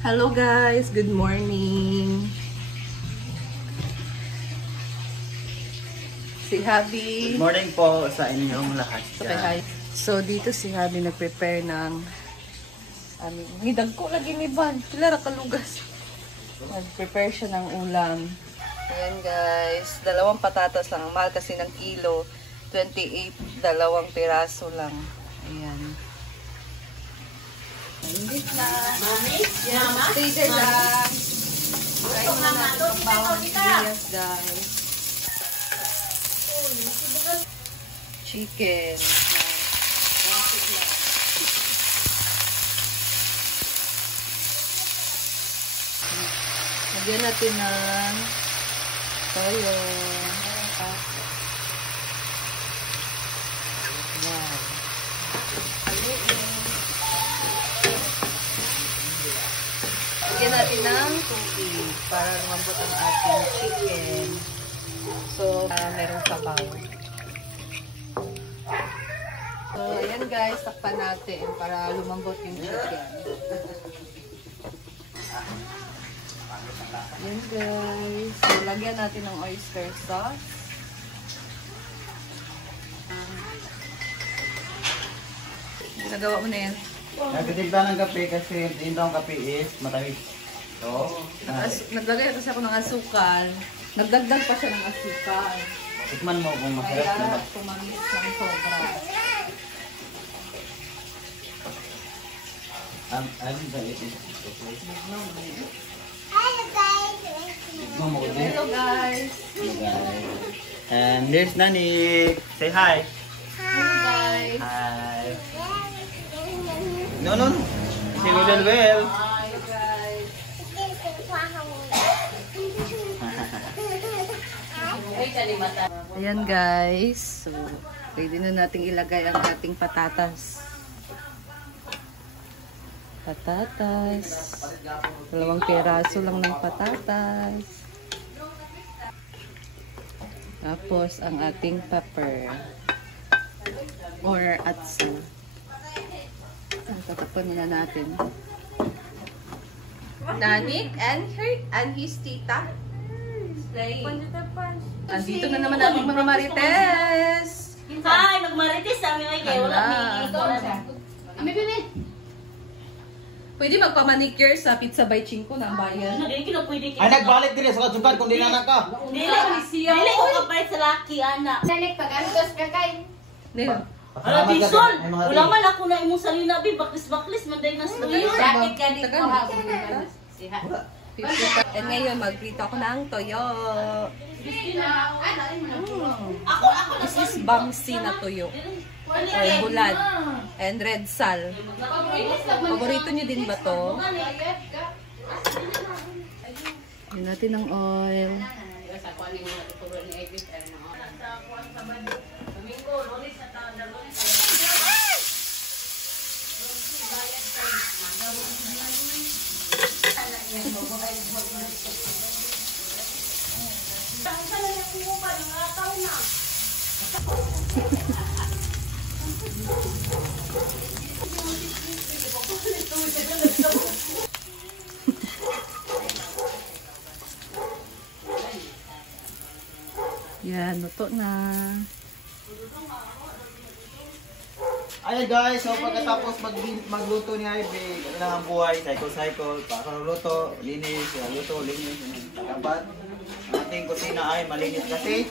Hello guys, good morning. Si Habi. Good morning po sa inyong lahat. Okay, hi. So dito si Habi nag-prepare ng hidag ko lagi ni Van. Kailara kalugas. Nag-prepare siya ng ulam. Ayan guys, 2 patatas lang. Mahal kasi ng kilo. 28, 2 piraso lang. Ayan. Hindi na. Mami? Mama? Stay there lang. Kain na natin ang bawang sibuyas, guys. Chicken. Lagyan natin ng toyo. Wow. Lagyan natin ng tubig para lumambot ang ating chicken. So, merong sabaw. So, ayan guys, takpan natin para lumambot yung chicken. Ayan guys. So, lagyan natin ng oyster sauce. Nagawa mo na yan. Nagtitimpla ng kape kasi yung daw kape is matamis. So, Naglagay kasi ako ng asukal. Nagdagdag pa siya ng asukal. tikman mo kung masarap na ba. Kaya tumamis ng sobra. Alin ba ito? Tikman mo ko din. Hello guys! Hello guys. And there's Nanik. Say hi. Hello guys! Hi. No. Si Lulel Well. Hi guys! Ayan guys. So, pwede na nating ilagay ang ating patatas. Patatas. 2 piraso lang ng patatas. Tapos ang ating pepper. Or atsa. Tatakpan muna natin. Nanik and his tita. Andito na naman natin mga marites. Hi, magmarites kami ay kayo wala mi. Pwede magpa-manicure sa Pizza by Chinko na ang bayan. Ay, nagbalik din sa sukat kung di na ka. Dili ko kapay sa laki, anak. Nanik, pag-antos ka kay. Nila. Ala, Bison! Wala man ako na imong salina, bi. Baklis-baklis, manday na sa Bakit ka dito ha? And ngayon, magprito ako ng toyo. This is bangsi na toyo. Or bulad. And red sal. Paborito nyo din ba to? Yan natin ng oil. Yan, luto na. Ayan guys, so pagkatapos magluto ni Ivy, kailangan buhay, cycle, luto, linis, dapat ang ating kusina ay malinis kasi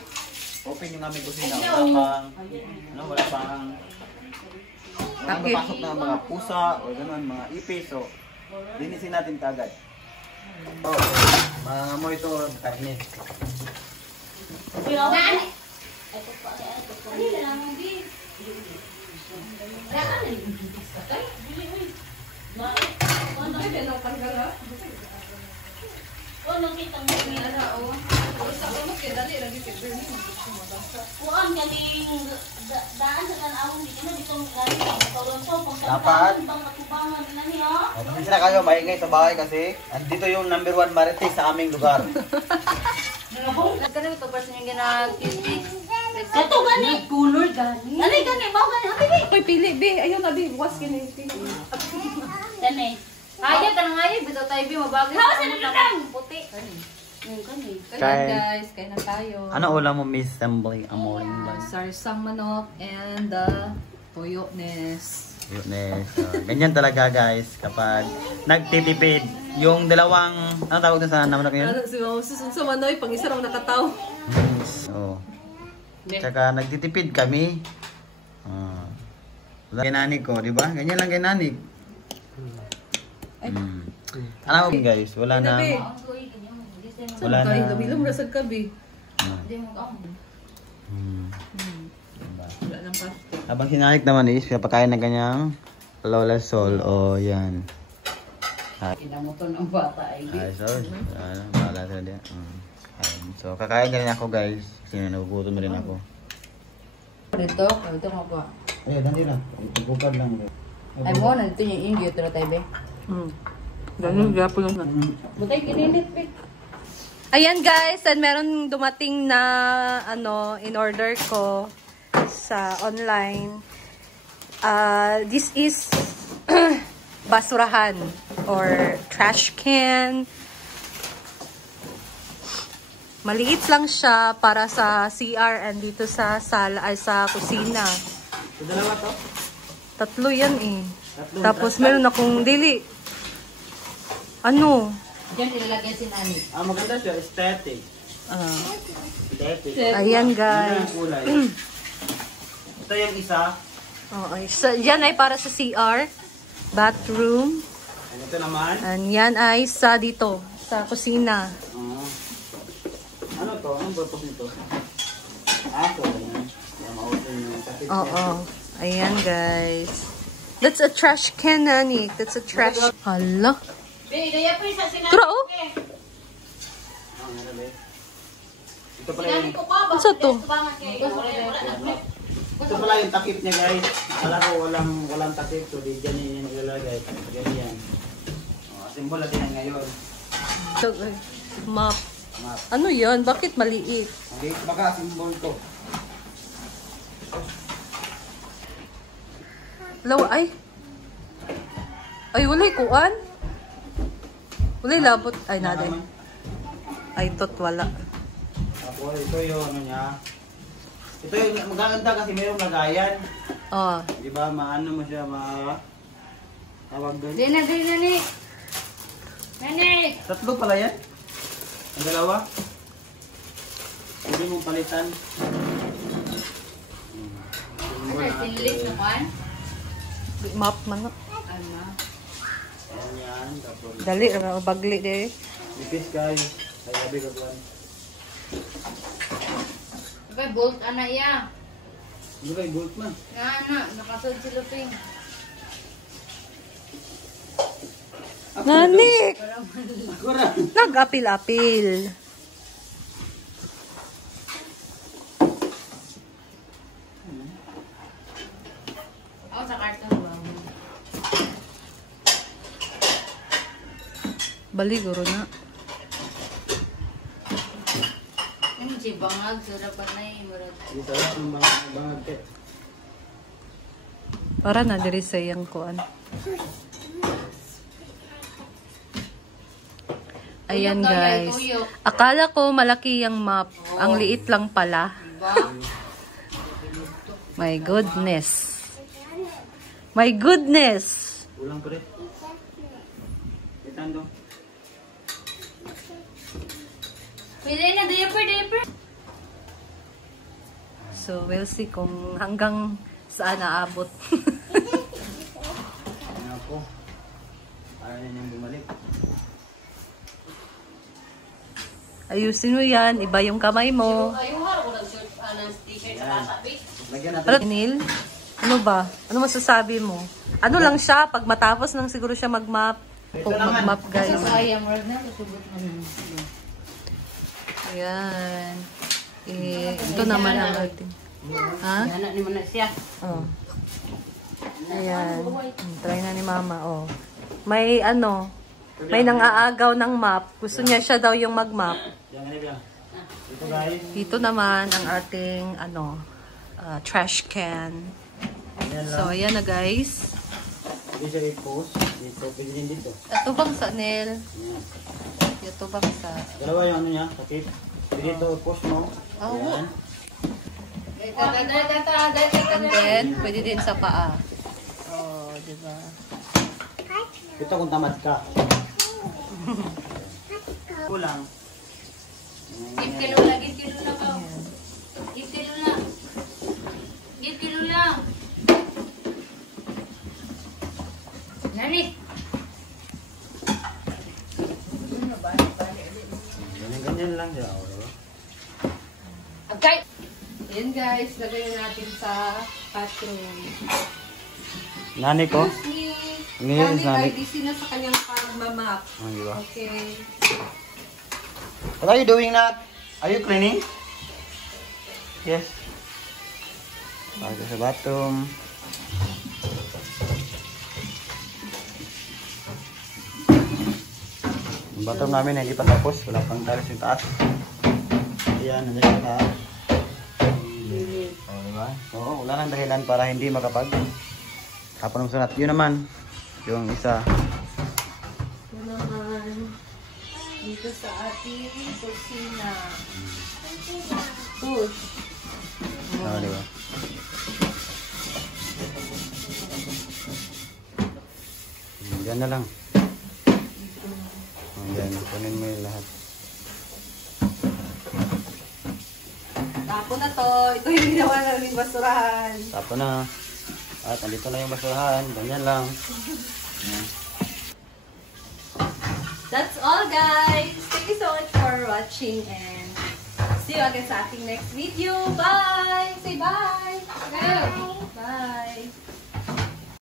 open yung aming kusina, wala pang mapasok na mga pusa o gano'n, mga ipis, so linisin natin kagad. So, mga mo ito, karne. Dapat. Pasensya na kayo, maingay sa bahay kasi andito yung #1 marites sa aming lugar. Nagkanang ito pa sa yung ginag-cuties. Ito gani. Color gani. Ano gani? Mao gani. Happy Ako'y pili, be. Ayaw na, be. Bukas kini. Gani. Ayaw, tanong ayaw. Bito tayo, Bi. Mabagay. Hawa sa naglatang. Puti. Yung kani. Kaya guys, kain na tayo. Ano ulam mo, Miss Assembly? Amoring ba? Sarsang manok and toyo-ness. Yun eh. So, ganyan talaga guys kapag nagtitipid. Yung dalawang, ano tawag na sa naman yun? Ano, si Mama Susun sa Manoy, pag isa raw nakataw. Oo. Tsaka nagtitipid kami. Wala kinanig ko, di ba? Ganyan lang kinanig. Ano guys, wala na. Wala na. Ilom rasag kabi. Wala nang pasta. Habang sinanik naman is, kapakain na kanyang Lola Sol. O yan. Kinamuton ang bata ay. Ay, so, bahala sila diyan. So, kakain ka rin ako guys. Kasi nagugutom na rin ako. Dito mo po. Ay, dandi lang. Itugukad lang. Ay mo, nandito yung ingyot na tayo, Bi. Ganun, gapo lang. Butay, kininit, Bi. Ayan guys, and meron dumating na in order ko sa online. This is basurahan or trash can. Maliit lang siya para sa CR and dito sa sala ay sa kusina. Dalawa to? Tatlo yan eh. Tapos meron akong dili. Ano? Diyan ilalagay si Nani. Maganda siya, aesthetic. Aesthetic. Ayan guys. Ang kulay. Ito yung isa. Yan ay para sa CR, bathroom. And ito naman. And yan ay sa dito, sa kusina. Ano to? Anong purpose nito? Ako. Yan, ma-open yung kapit. Oo. Ayan guys. That's a trash can, Nanik. That's a trash. Hala. Be, kaya po isa sinabi. Tura, oh. Ito pala yung, Ano sa to? ito pala yung takip niya guys. Akala ko walang takip. So di dyan yung ilalagay. Ganyan. Simbol natin yan ngayon. Map. Ano yon? Bakit maliit? Baka simbol to. Lawa, ay. Ay, walay kuan. Walay labot. Ay, naday. Ay, tot wala. Tapos ito yung ano niya. Ito yung magaganda kasi mayroong lagayan. Oh. Di ba? Maano mo siya, tawag doon. Di na, Nani. Nani! Tatlo pala yan? Ang dalawa? Pwede mong palitan. Ay, sinlit na kan? Map man. No? Ano? Ayan yan. Tapos Dali, bagli de. ipis kayo. Ay, sabi ka buwan. Okay, bolt ana iya. Hindi kayo bolt man. Nakasod si Luping. Nanik! Ako rin. Nag-apil-apil. Ako sa karton ba? Baliguro na. Yung si Bangag, surapan na yung murat. Dito lang ang bangag kit. Para na diri sa iyang kuan. Ayan guys. Akala ko malaki yung map. Ang liit lang pala. My goodness. My goodness. Ulang pa rin. Itando. Pwede na, diaper. So we'll see kung hanggang saan naabot. Ano ako? Ayaw niya niyang bumalik. Ayusin mo yan. Iba yung kamay mo. Ayun ha, ako nag-shirt, t-shirt sa kasabi. Lagyan natin. Pero, Neil, ano ba? Ano masasabi mo? Ano lang siya? Pag matapos lang siguro siya mag-map. Ito naman. Mag-map guys. Sayang, murat na. Kusubot na. Ayan. Ito naman ang ating. Ha? Anak ni mana siya. Oh. Ayan. Try na ni Mama. Oh. May ano, may nang-aagaw ng map. Gusto niya siya daw yung mag-map. Yan, yan. Ito guys. Dito naman ang ating ano, trash can. Yan lang. So, ayan na guys. Pwede siya i-post. Dito, pwede din dito. Ito bang sa Nel? Ito bang sa... Dalawa yung ano niya, sakit. Pwede ito i-post mo. Oh. Ayan. And then, pwede din sa paa. Oh, di ba? Ito kung tamad ka. Kulang. Git-kilo na ba? Git-kilo na. Git-kilo lang. Nani? Ganyan lang siya. Okay. Ayan guys, lagay na natin sa bathroom. Nani ko? Ngayon Nani is nani. ay busy na sa kanyang pagmamap. Ah, di ba? Okay. What are you doing, Nat? Are you cleaning? Yes. Bago sa bathroom. Ang bathroom namin hindi pa tapos. Wala pang tiles yung taas. Ayan, nandiyan yung taas. Oh, diba? So, wala nang dahilan para hindi makapag tapon ng sunat. Yun naman, yung isa. Ito naman. Dito sa ating kusina. Push. Oh, diba? Diyan na lang. Diyan, kunin mo yung lahat. Tapon na to. Ito yung ginawa namin basurahan. Tapos na. At nandito na yung basurahan. Ganyan lang. Ayan. That's all guys. Thank you so much for watching and see you again sa ating next video. Bye! Say bye! Bye! Bye!